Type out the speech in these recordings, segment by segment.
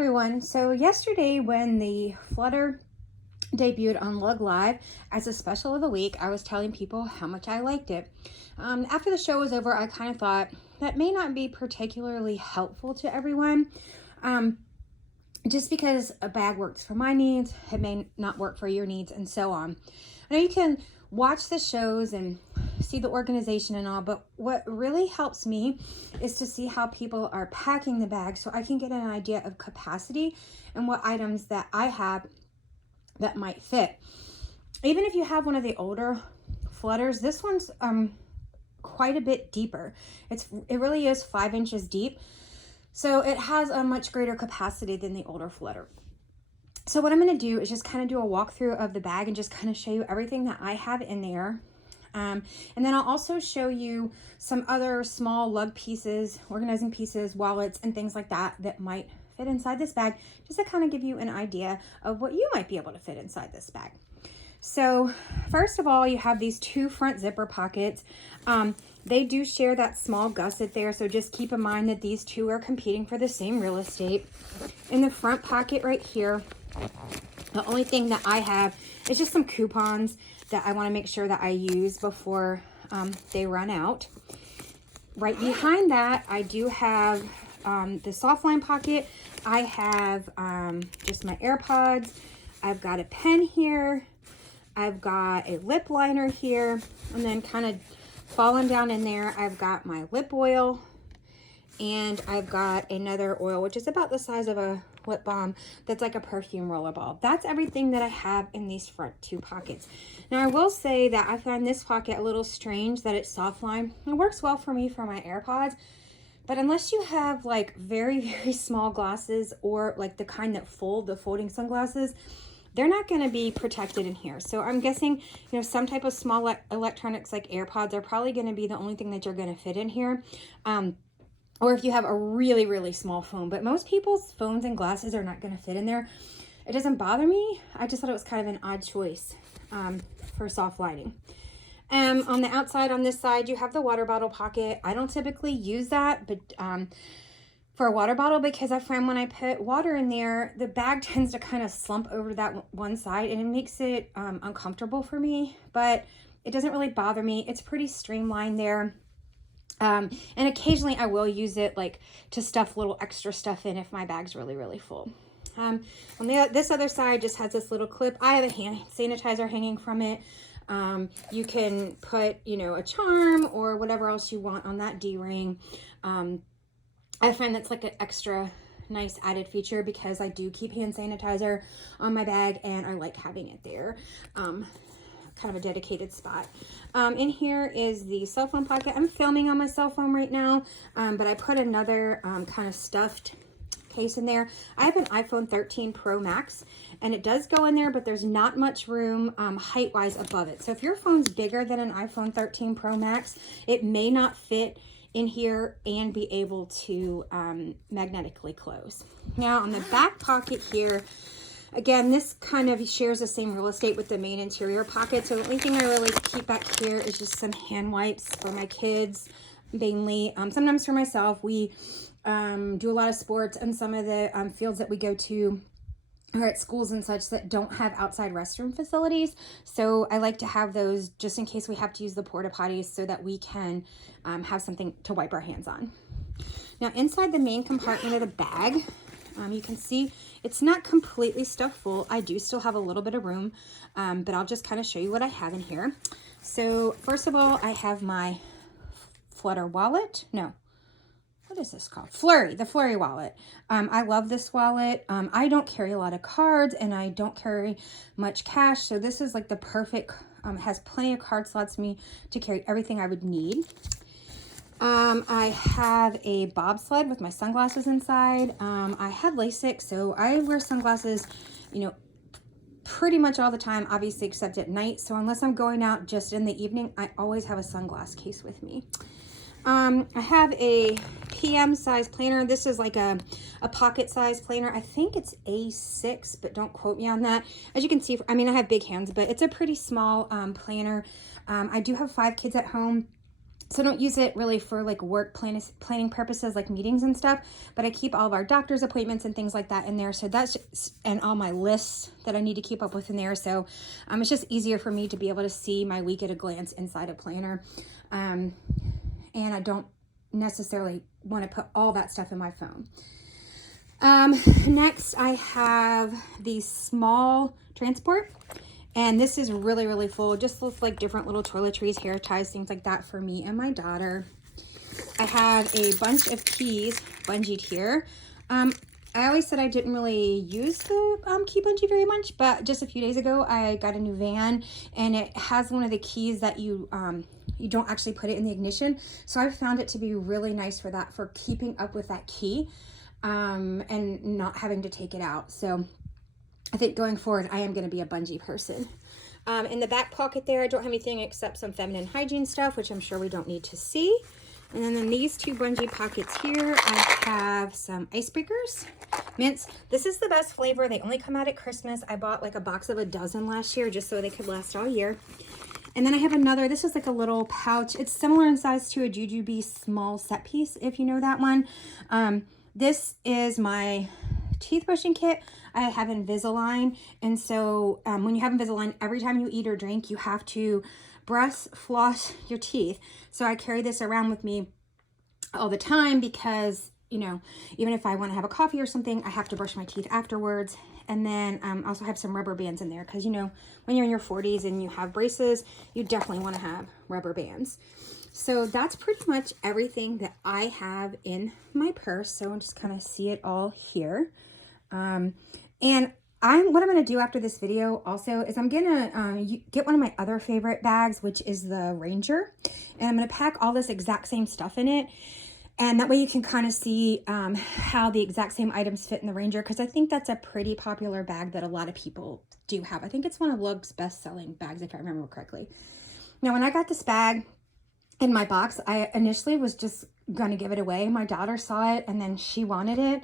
everyone. So yesterday when the Flutter debuted on Lug Live as a special of the week, I was telling people how much I liked it. After the show was over, I kind of thought that may not be particularly helpful to everyone. Just because a bag works for my needs, it may not work for your needs, and so on. I know you can watch the shows and see the organization and all, but what really helps me is to see how people are packing the bag so I can get an idea of capacity and what items that I have that might fit. Even if you have one of the older Flutters, this one's quite a bit deeper. It really is 5 inches deep. So it has a much greater capacity than the older Flutter. So what I'm going to do is just kind of do a walkthrough of the bag and just kind of show you everything that I have in there. And then I'll also show you some other small lug pieces, organizing pieces, wallets, and things like that that might fit inside this bag, just to kind of give you an idea of what you might be able to fit inside this bag. So first of all, you have these two front zipper pockets. They do share that small gusset there, so just keep in mind that these two are competing for the same real estate. In the front pocket right here, the only thing that I have is just some coupons that I want to make sure that I use before they run out. Right behind that, I do have the soft line pocket. I have just my AirPods. I've got a pen here. I've got a lip liner here, and then kind of falling down in there, I've got my lip oil, and I've got another oil, which is about the size of a lip balm, that's like a perfume rollerball. That's everything that I have in these front two pockets. Now, I will say that I find this pocket a little strange that it's soft line. It works well for me for my AirPods, but unless you have like very, very small glasses or like the kind that fold, the folding sunglasses, they're not going to be protected in here. So I'm guessing, some type of small electronics like AirPods are probably going to be the only thing that you're going to fit in here. Or if you have a really, really small phone. But most people's phones and glasses are not going to fit in there. It doesn't bother me. I just thought it was kind of an odd choice for soft lining. On the outside, on this side, you have the water bottle pocket. I don't typically use that, but for a water bottle, because I find when I put water in there, the bag tends to kind of slump over that one side, and it makes it uncomfortable for me, but it doesn't really bother me. It's pretty streamlined there. And occasionally I will use it like to stuff little extra stuff in if my bag's really, really full. On this other side just has this little clip. I have a hand sanitizer hanging from it. You can put, a charm or whatever else you want on that D-ring. I find that's like an extra nice added feature because I do keep hand sanitizer on my bag and I like having it there. Kind of a dedicated spot. In here is the cell phone pocket. I'm filming on my cell phone right now, but I put another kind of stuffed case in there. I have an iPhone 13 Pro Max, and it does go in there, but there's not much room height-wise above it. So if your phone's bigger than an iPhone 13 Pro Max, it may not fit in here and be able to magnetically close. Now on the back pocket here, again, this kind of shares the same real estate with the main interior pocket. So the only thing I really keep back here is just some hand wipes for my kids, mainly. Sometimes for myself. We do a lot of sports, and some of the fields that we go to or at schools and such that don't have outside restroom facilities. So I like to have those just in case we have to use the porta potties so that we can have something to wipe our hands on. Now inside the main compartment of the bag, you can see it's not completely stuffed full. I do still have a little bit of room, but I'll just kind of show you what I have in here. So first of all, I have my Flutter wallet. No, what is this called? Flurry, the Flurry wallet. I love this wallet. I don't carry a lot of cards and I don't carry much cash. So this is like the perfect, has plenty of card slots for me to carry everything I would need. I have a bobsled with my sunglasses inside. I have LASIK, so I wear sunglasses, pretty much all the time, obviously, except at night. So unless I'm going out just in the evening, I always have a sunglass case with me. I have a PM size planner. This is like a pocket size planner. I think it's A6, but don't quote me on that. As you can see, I have big hands, but it's a pretty small planner. I do have 5 kids at home. So I don't use it really for like work planning purposes, like meetings and stuff, but I keep all of our doctor's appointments and things like that in there. So that's just, and all my lists that I need to keep up with in there. So it's just easier for me to be able to see my week at a glance inside a planner. And I don't necessarily want to put all that stuff in my phone. Next I have the small transport. And this is really, really full. Just looks like different little toiletries, hair ties, things like that for me and my daughter. I have a bunch of keys bungeed here. I always said I didn't really use the key bungee very much, but just a few days ago, I got a new van and it has one of the keys that you don't actually put it in the ignition. So I found it to be really nice for that, for keeping up with that key and not having to take it out. So I think going forward, I am going to be a bungee person. In the back pocket there, I don't have anything except some feminine hygiene stuff, which I'm sure we don't need to see. And then in these two bungee pockets here, I have some icebreakers, mints. This is the best flavor. They only come out at Christmas. I bought like a box of a dozen last year just so they could last all year. And then I have another, this is like a little pouch. It's similar in size to a Jujube small set piece, if you know that one. This is my teeth brushing kit. I have Invisalign, and so when you have Invisalign, every time you eat or drink, you have to floss your teeth. So I carry this around with me all the time because, you know, even if I want to have a coffee or something, I have to brush my teeth afterwards. And then also have some rubber bands in there because, you know, when you're in your 40s and you have braces, you definitely want to have rubber bands. So that's pretty much everything that I have in my purse. So I'll just kind of see it all here. And what I'm going to do after this video also is I'm going to get one of my other favorite bags, which is the Ranger. And I'm going to pack all this exact same stuff in it. And that way you can kind of see how the exact same items fit in the Ranger, because I think that's a pretty popular bag that a lot of people do have. I think it's one of Lug's best-selling bags, if I remember correctly. Now, when I got this bag in my box, I initially was just going to give it away. My daughter saw it, and then she wanted it.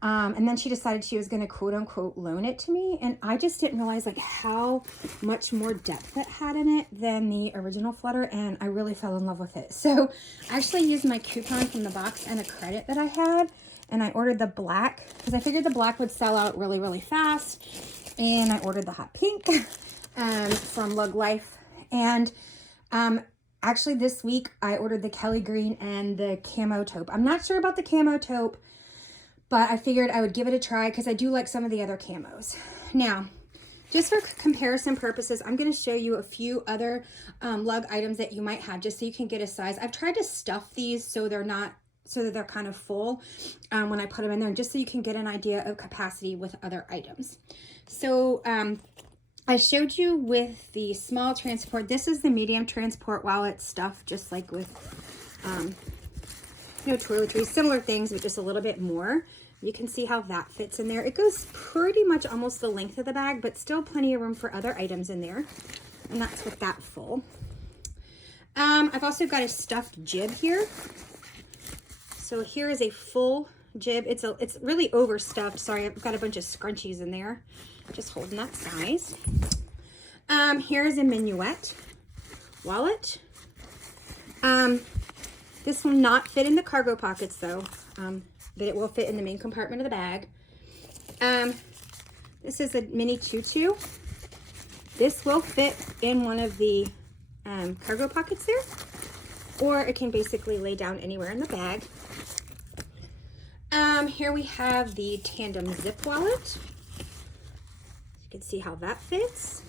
And then she decided she was going to quote unquote loan it to me. And I just didn't realize like how much more depth it had in it than the original Flutter. And I really fell in love with it. So I actually used my coupon from the box and a credit that I had. And I ordered the black because I figured the black would sell out really, really fast. And I ordered the hot pink from Lug Life. And actually this week I ordered the Kelly green and the camo taupe. I'm not sure about the camo taupe, but I figured I would give it a try because I do like some of the other camos. Now, just for comparison purposes, I'm going to show you a few other Lug items that you might have just so you can get a size. I've tried to stuff these so that they're kind of full when I put them in there, just so you can get an idea of capacity with other items. So I showed you with the small transport. This is the medium transport wallet stuff, just like with you know, toiletries, similar things, but just a little bit more. You can see how that fits in there. It goes pretty much almost the length of the bag, but still plenty of room for other items in there. And that's with that full. I've also got a stuffed jib here. So here is a full jib. It's really overstuffed. Sorry, I've got a bunch of scrunchies in there. Just holding that size. Here's a minuet wallet. This will not fit in the cargo pockets though, but it will fit in the main compartment of the bag. This is a mini tutu. This will fit in one of the cargo pockets there, or it can basically lay down anywhere in the bag. Here we have the tandem zip wallet. You can see how that fits.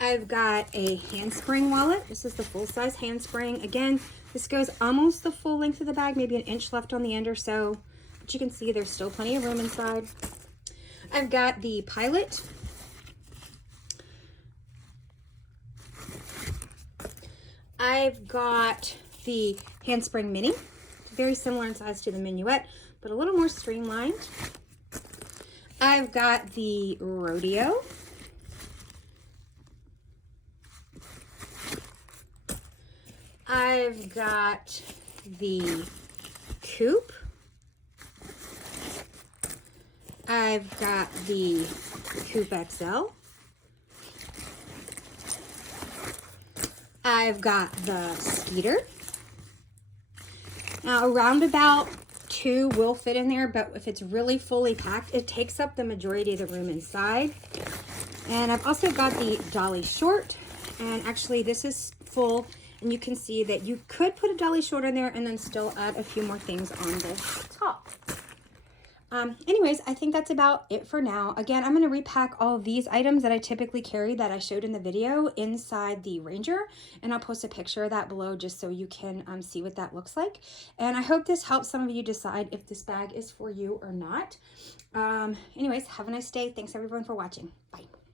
I've got a handspring wallet. This is the full-size handspring. Again, this goes almost the full length of the bag, maybe an inch left on the end or so. But you can see there's still plenty of room inside. I've got the Pilot. I've got the handspring mini. It's very similar in size to the minuet, but a little more streamlined. I've got the Rodeo. I've got the Coupe. I've got the Coupe XL. I've got the speeder. Now around about 2 will fit in there, but if it's really fully packed, it takes up the majority of the room inside. And I've also got the dolly short, and actually this is full, and you can see that you could put a dolly short in there and then still add a few more things on the top. Anyways, I think that's about it for now. Again, I'm going to repack all of these items that I typically carry that I showed in the video inside the Ranger, and I'll post a picture of that below just so you can see what that looks like. And I hope this helps some of you decide if this bag is for you or not. Anyways, have a nice day. Thanks everyone for watching. Bye.